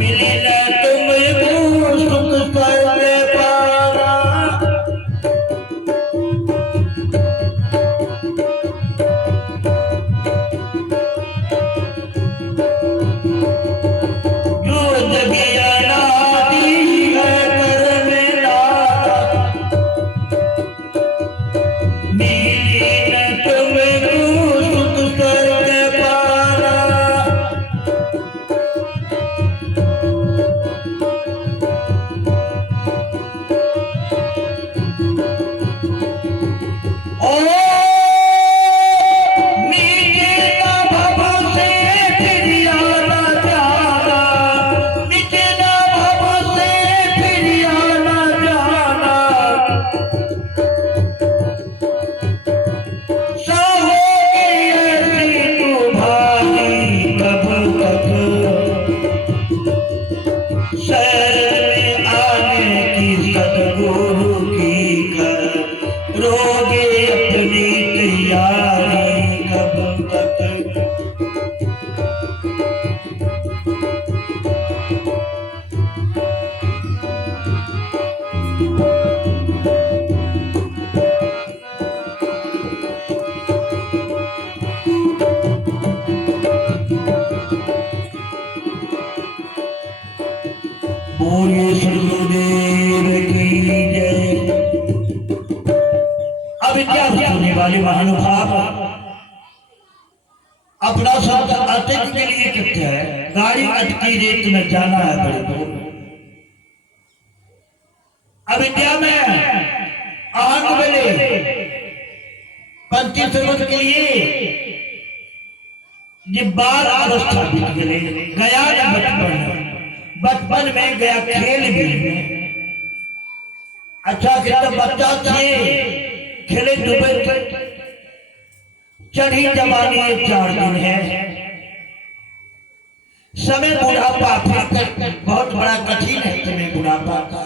मिली न तुमको सुख करके पारा, जो जगिया नादी है कर मेरा, मिली न तुमको सुख करके पारा। रोगे अपनी तैयारी कब तक। बोलिए सदगुरुदेव की जय। अविद्या होने वाले महानुभाव अपना शब्द अटक के लिए कहते हैं, गाड़ी अटकी रेत में जाना है बड़े दूर। अविद्या में आहंग मिले पंथी सर्वत के लिए बाल अवस्था बीत गए, गया बचपन, बचपन में गया खेल भी। अच्छा कितना बच्चा थे, खेले डूबे, चढ़ी जवानी 4 दिन है, समय बुढ़ापा बहुत बड़ा कठिन है। समय बुढ़ापा का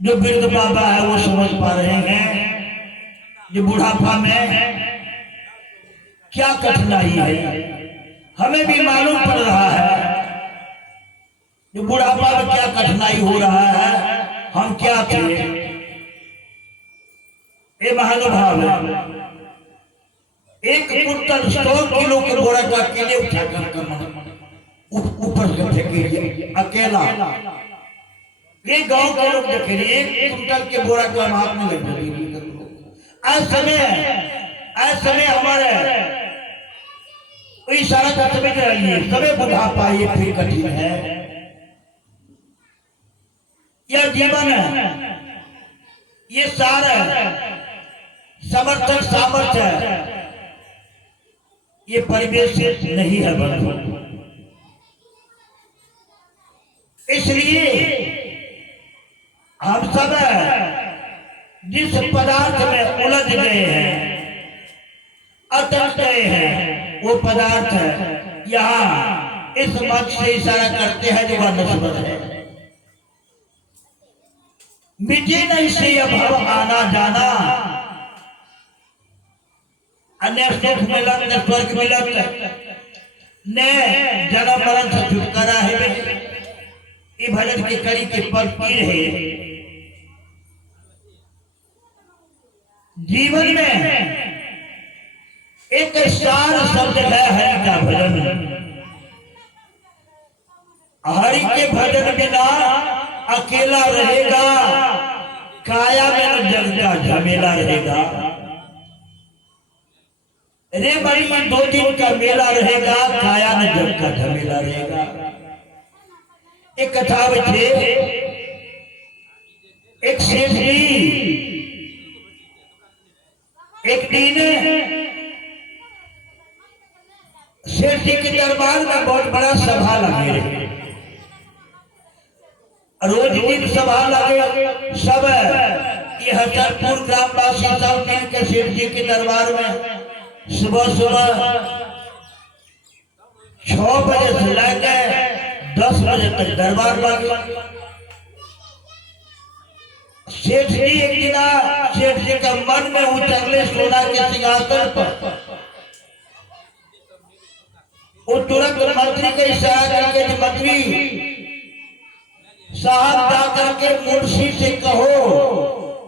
जो वृद्ध बाबा है वो समझ पा रहे हैं जो बुढ़ापा में क्या कठिनाई है, हमें भी मालूम पड़ रहा है जो बुढ़ापा में क्या कठिनाई हो रहा है। हम क्या थे ये महानुभाव, एक कुंटल 100 किलो के बोरा का अकेले उठाकर ऊपर से फेंके अकेला। ये गांव के लोग देखे, एक कुंटल के बोरा का हाथ में लग। आज समय हमारे इशारा का समझ रही है, समय बुढ़ापा ये फिर कठिन है। यह जीवन ये सारा समर्थक सामर्थ्य ये परिवेश नहीं है बंधु। इसलिए हम सब जिस पदार्थ में उलझ गए हैं, अटक गए हैं, वो पदार्थ यहाँ इस मंच से इशारा करते हैं जो वह नस्बत है। मिटे नहीं से अभाव आना जाना, अन्य सुख मिलत न स्वर्ग मिलत न जन्म मरण से छुटकारा है। ये भजन की कड़ी के पद पीर है। जीवन में एक सार शब्द है हरि का भजन। हरि के भजन बिना अकेला रहेगा, काया में जग का झमेला रहेगा। रे बड़ी 2 दिन का मेला रहेगा, काया में जग का झमेला रहेगा। एक कथा थे, एक सेठ जी एक दिन सेठ जी के दरबार में बहुत बड़ा सभा लगे रहे। रोज दिन सभा लगे, सब ये हसनपुर ग्रामवासी सब दिन के सेठ जी के दरबार में सुबह 6 बजे से लेकर 10 बजे तक दरबार लगे। सेठ जी एक दिन सेठ जी का मन में उतरले सोना के सिंहासन पर, वो तुरंत मंत्री को इशारा करके मंत्री साहब जाकर के मुंशी से कहो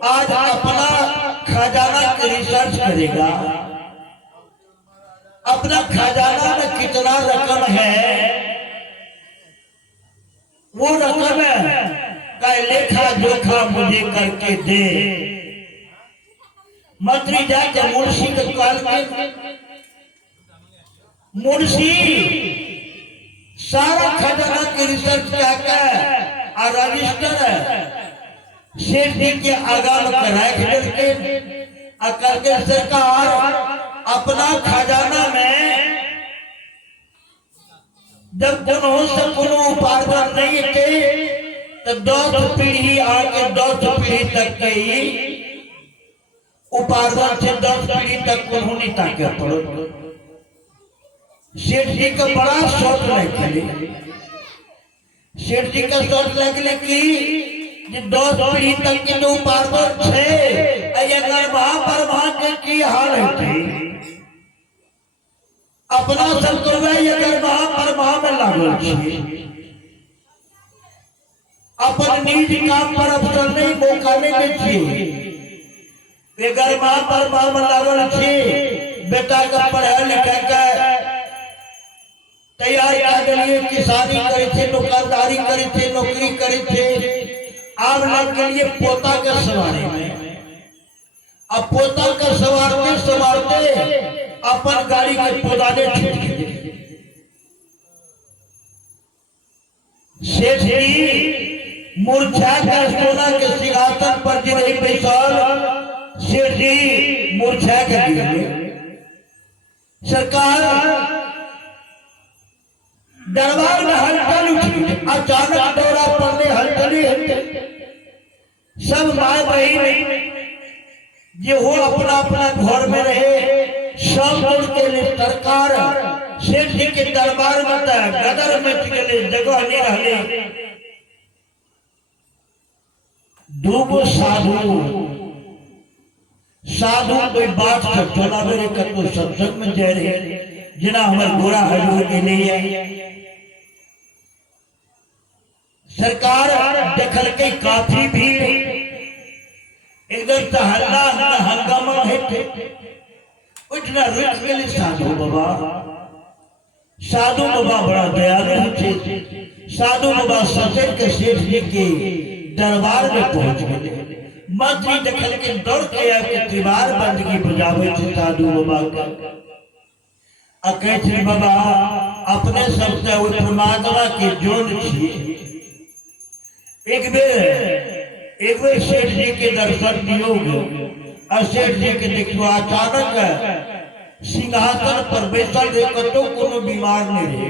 आज अपना खजाना की रिसर्च करेगा, अपना खजाना में कितना रकम है वो रकम का लेखा जोखा मुझे करके दे। मंत्री जाके मुंशी के कॉल के मुंशी सारा खजाना की रिसर्च क्या और रजिस्टर सेठ जी के आगाम कराए करके सरकार अपना खजाना में जब कोनो उपार्जन नहीं थे तो 10 पीढ़ी आगे 10 पीढ़ी तक गई उपार्जन से 10 पीढ़ी तक उन्होंने ताके पड़ो। सेठ जी का बड़ा शौक लगे, सेठ जी का शौक लगले कि 10 पीढ़ी तक के जो उपार्जन है अगर की हाल है अपना सब अगर में लागल छे अपन निज काम पर अवसर नहीं मौका नहीं छे अगर में लागल छे बेटा का पढ़ा लिखा के तैयार कर लिए किसानी करे थे दुकानदारी करे थे नौकरी करे थे अब लग लिए पोता के सवारी में। अब पोता का सवारते सवारते अपन गाड़ी के पोदाने सेठ जी मूर्छा का सोना के सिंहासन पर जी नहीं बैसल, सेठ जी मूर्छा के गिरे। सरकार दरबार में हलचल उठी, अचानक दौरा पड़ने हलचली सब माए बहन ये हो अपना अपना घर में रहे सब के लिए सरकार सेठ जी के दरबार में गदर मच गए जगह नहीं रहे। दूगो साधु साधु कोई बात चला मेरे कतो सत्संग में जा रहे जिना हमारे गोरा हजूर के लिए सरकार दखल के काफी भीड़ एकदम हल्ला हंगामा है उठना रुक गए। साधु बाबा बड़ा दयालु थे, साधु बाबा ससुर के सेठ जी के दरबार में पहुंच गए। मंत्री दखल के दौड़ के आके दीवार बंदगी बजावे थे साधु बाबा का कहते बाबा अपने सबसे वो परमात्मा के जोन थी। एक बेर सेठ जी के दर्शन दियोग और सेठ जी के देखो अचानक सिंहासन पर बैठल कतो कोनो बीमार नहीं रहे,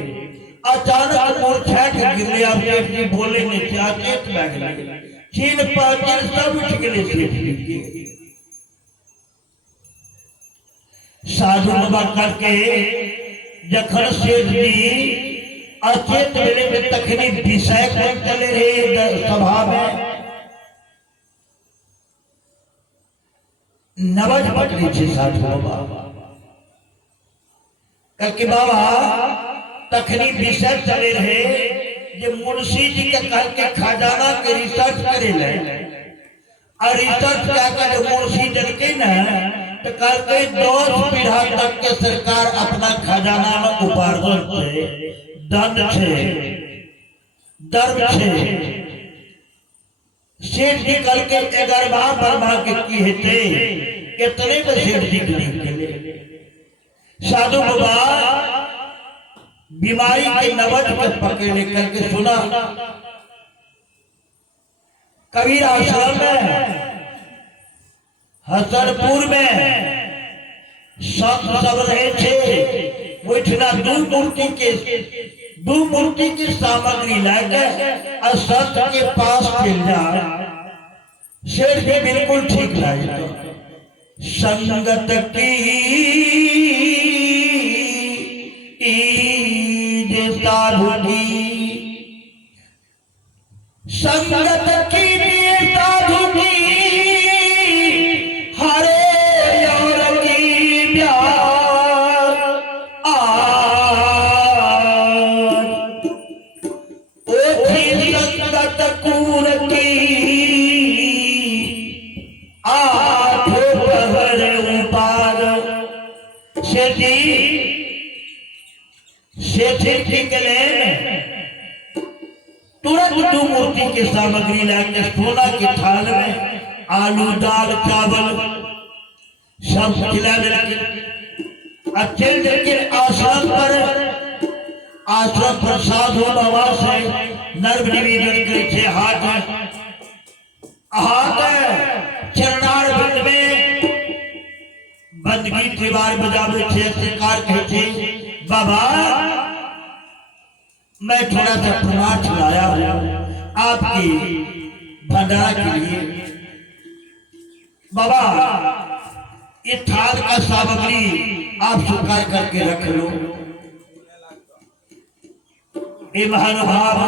अचानक मूर्छा के गिरले। अब सेठ जी बोले नहीं थे अचेत लग गए चीन पाचीन सब उठ गए सेठ जी के। साधु बाबा करके जखन सेठ जी अचेत मेरे में तखनी विषय कौन चले रहे सभा में नवज पटरी छे साधु बाबा करके बाबा तखनी विषय चले रहे जे मुंशी जी के कल के खजाना के रिसर्च करे ले और रिसर्च क्या करे मुंशी जन के ना तो कल के 10 पीढ़ा तक के सरकार अपना खजाना में उपार्जन छे दंड छे दर्द छे। सेठ जी कल के 11वां बर्मा के की हेते इतने में सेठ जी के साधु बाबा बीमारी के नवज के पकड़ लेकर के सुना कबीर आश्रम में हसनपुर में सब रहे थे वो इतना दो मूर्ति की सामग्री लाकर और संत के पास मिल जा शेर भी बिल्कुल ठीक लगे। संगत की साधु की संगत की साधु की हरे और की प्यार संगत तकूर की आठ पहर उपार सेठी निकले तुरंत दो मूर्ति की सामग्री लाके सोना की थाल में आलू दाल चावल सब खिला अच्छे लेकिन आश्रम प्रसाद हो बाबा से नर्व निवेदन करे हाथ चरणार बंद में बंदगी त्रिवार बजावे छे सरकार कहते बाबा मैं थोड़ा सा प्रमाण चलाया हूं आपकी भंडारा के लिए। बाबा ये थाल का सामग्री आप स्वीकार करके रख लो। ये महानुभाव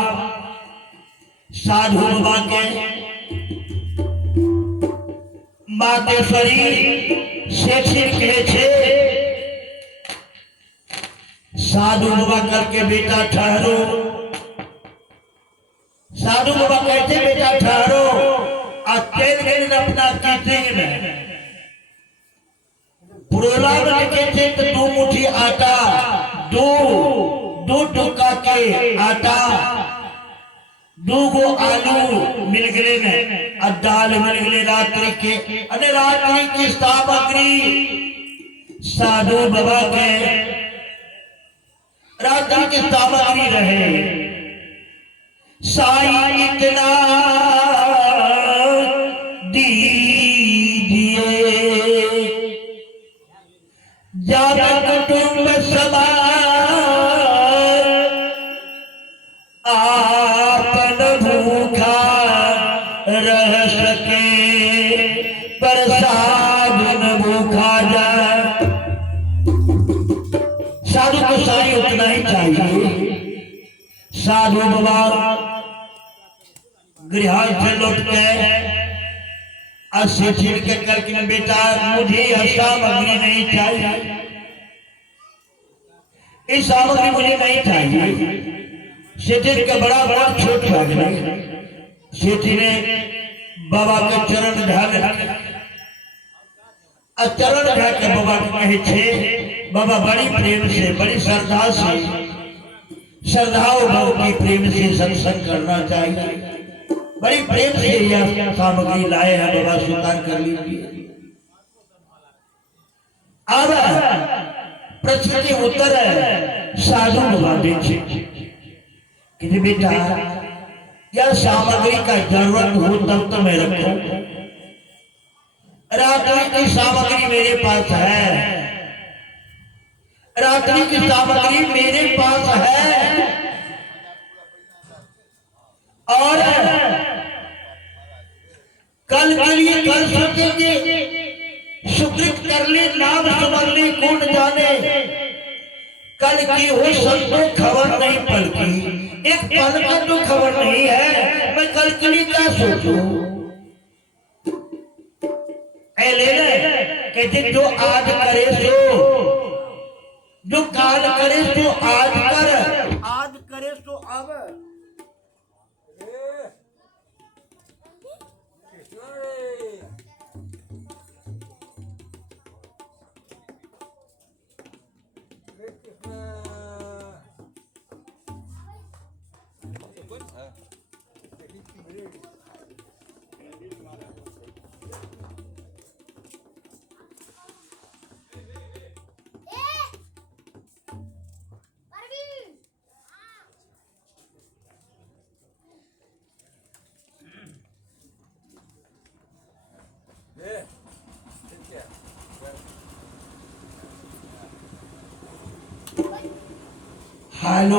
साधु बाबा के मातेश्वरी शेठी कहे छे साधु बाबा करके बेटा ठहरो। साधु बाबा कहते बेटा ठहरो और अपना कीटिंग में प्रोलाभ लिखे थे तो दो मुट्ठी आटा दो टुका के आटा दो गो आलू मिल गए में और दाल मिल गए रात्रि के अरे रात्रि की सामग्री साधु बाबा के रात्रि की सामग्री रहे। साई इतना दीजिए जब कुटुंब समाज आपन भूखा रह सके पर साधु भूखा जाए। साधु को सारी उतना ही चाहिए। साधु बाबा गृह से लौट के छिड़के करके बेटा मुझे यह सामग्री नहीं चाहिए, इस सामग्री मुझे नहीं चाहिए। सेठी का बड़ा बड़ा छोट हो गया। सेठी ने बाबा के चरण ढाल चरण ढा के बाबा कहे छे बाबा बड़ी प्रेम से बड़ी श्रद्धा से श्रद्धाओं भाव की प्रेम से सत्संग करना चाहिए। बड़ी प्रेम से यह सामग्री लाए हैं बाबा स्वीकार कर लीजिए। अब प्रश्न के उत्तर है साधु बाबा देखे कि बेटा यह सामग्री का जरूरत हो तब तो मैं रखूं। रात्रि की सामग्री मेरे पास है, रात्रि की सामग्री मेरे पास है और कल के लिए कर सकेंगे। सुकृत कर ले नाम सुमर ले कौन जाने कल की हो सबको खबर नहीं पड़ती। एक पल का तो खबर नहीं है, मैं कल के लिए क्या सोचूं। ले कहते जो आज करे सो, जो काल करे सो आज कर, आज करे सो अब। हेलो